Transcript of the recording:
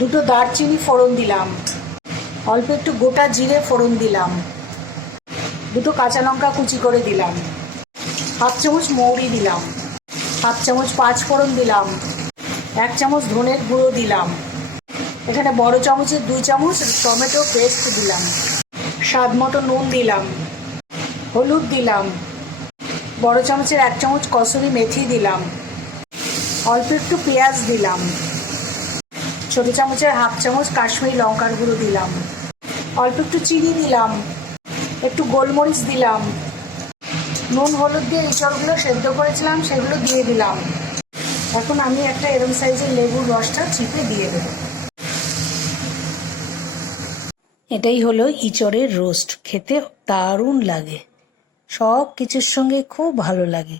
দুটো দারচিনি ফোড়ন দিলাম, অল্প একটু গোটা জিরে ফোড়ন দিলাম, দুটো কাঁচা লঙ্কা কুচি করে দিলাম, হাফ চামচ মৌরি দিলাম, হাফ চামচ পাঁচ ফোড়ন দিলাম, এক চামচ ধনের গুঁড়ো দিলাম, এখানে বড় চামচের 2 চামচ টমেটো পেস্ট দিলাম, স্বাদ মতো নুন দিলাম, হলুদ দিলাম, বড় চামচের 1 চামচ কসুরি মেথি দিলাম, অল্প একটু পেঁয়াজ দিলাম, ছোটো চামচের হাফ চামচ কাশ্মীরি লঙ্কার গুঁড়ো দিলাম, অল্প একটু চিনি দিলাম, একটু গোলমরিচ দিলাম, নুন হলুদ দিয়ে ইঁচড়গুলো সেদ্ধ করেছিলাম সেগুলো দিয়ে দিলাম। এখন আমি একটা এরম সাইজের লেবুর রসটা চিপে দিয়ে দেবো। এটাই হলো ইঁচড়ের রোস্ট, খেতে দারুণ লাগে, সব কিছুর সঙ্গে খুব ভালো লাগে।